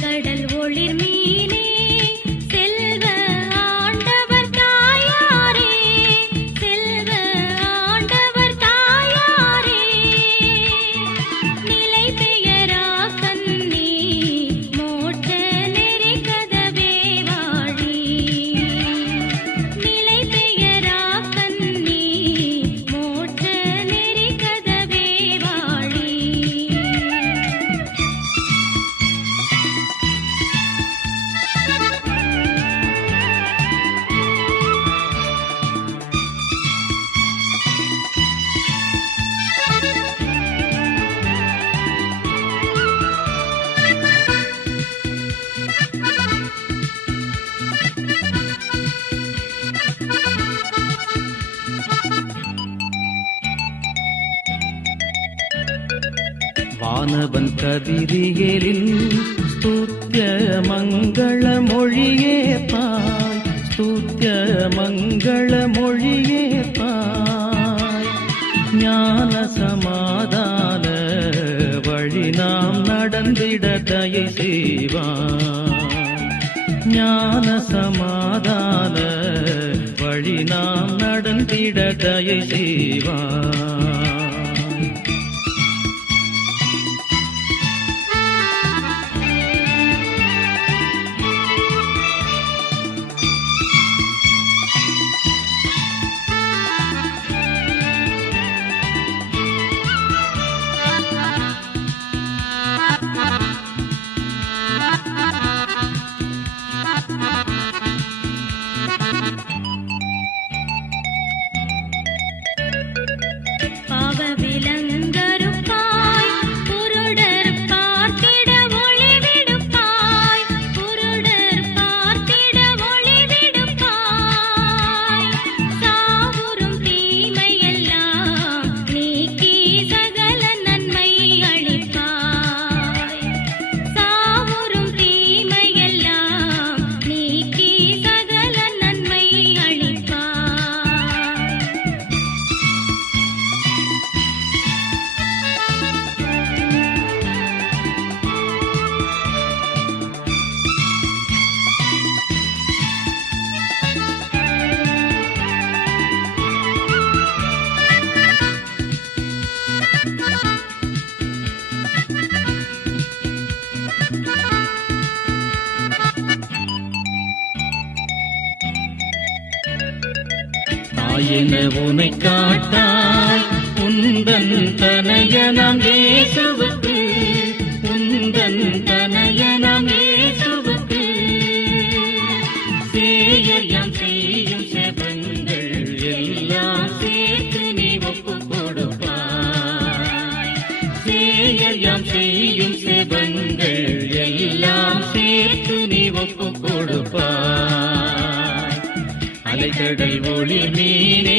கடல் ஒளிர் ஆனவன் கதிரியலின் ஸ்துத்ய மங்கள மொழியே பாய். ஸ்துத்ய மங்கள மொழியே பாய். ஞான சமாதான வழி நாம் நடந்திட தயை செய்வான் ஞான சமாதான வழி நாம் நடந்திட தயை செய்வான் தாயென உனை காட்டாய் உந்தன் தனையனம் இயேசுவுக்கு உந்தன் தனையனம் இயேசுவுக்கு. சேயம் செய்யும் செபங்கள் எல்லாம் சேர்த்து நீ ஒப்பு கொடுப்பாய். சேயம் செய்யும் செபங்கள் எல்லாம் சேர்த்து நீ ஒப்பு கொடுப்பாய். அலைகடல் ஒளி மீனே.